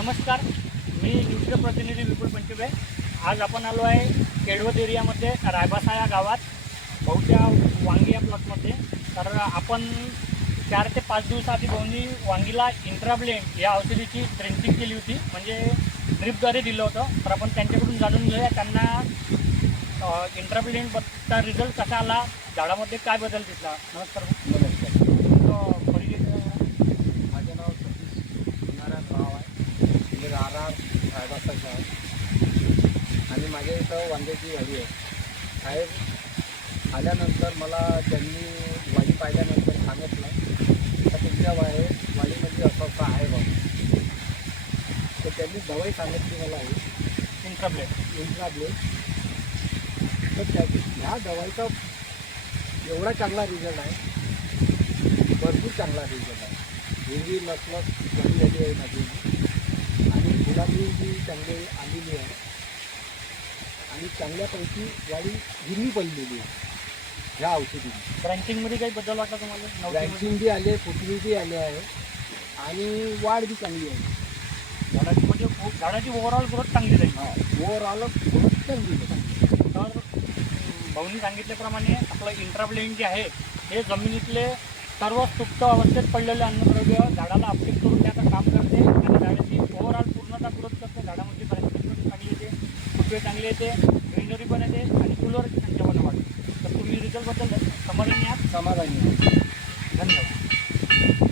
नमस्कार, मी न्यूट्रिय प्रतिनिधी विपुल पंचुबे। आज आपण आलो आहे केडवद एरियामध्ये रायबासा या गावात भाऊच्या वांगी या प्लॉटमध्ये। तर आपण 4 ते 5 दिवसाआधी भाऊंनी वांगीला इंट्राब्लेंड या औषधीची ट्रेंचिंग केली होती, म्हणजे ड्रिपद्वारे दिलं होतं। तर आपण त्यांच्याकडून जाणून घेऊया त्यांना इंट्राब्लेंडचा रिझल्ट कसा आला, झाडामध्ये काय बदल दिसला। नमस्कार। माझे नाव सतीश नारायण राव आहे। मी राहणार रायबासाचा आहे आणि माझ्या इथं वांग्याची वाडी आहे। साहेब आल्यानंतर मला त्यांनी वाडी पाहिल्यानंतर सांगितलं तर तुमच्या वाडीमध्ये असं आहे बघ, तर त्यांनी दवाई सांगितली मला आहे इंट्राब्लेंड। तर ह्या दवाईचा एवढा चांगला रिझल्ट आहे, भरपूर चांगला रिझल्ट आहे। हिरवी लसलस कमी झाली आहे माझी आणि गुलाबी जी चांगली आलेली आहे आणि चांगल्यापैकी वाडी हिरवी पडलेली आहे ह्या औषधीने। ब्रँचिंगमध्ये काही बदल वाटला तुम्हाला? ब्रँचिंग बी आले, फुटवी बी आले आहे आणि वाढ बी चांगली आहे झाडाची, म्हणजे झाडाची ओव्हरऑल ग्रोथ चांगली राहील। ओव्हरऑल ग्रोथ चांगली आहे। तर भाऊंनी सांगितल्याप्रमाणे आपलं इंट्राब्लेंड जे आहे हे जमिनीतले सर्व सुप्त अवस्थेत पडलेले अन्नद्रव्य झाडाला अपटेक करून त्याचं काम करते आणि झाडाची ओव्हरऑल पूर्णतः ग्रोथ करते। झाडामध्ये ब्रँचिंग चांगली येते, फुटवे चांगले येते, ग्रीनरी पण येते आणि फुलवर संख्या पण वाढते। तर तुम्ही रिझल्टबद्दल समाधानी आहात? समाधानी आहे। धन्यवाद।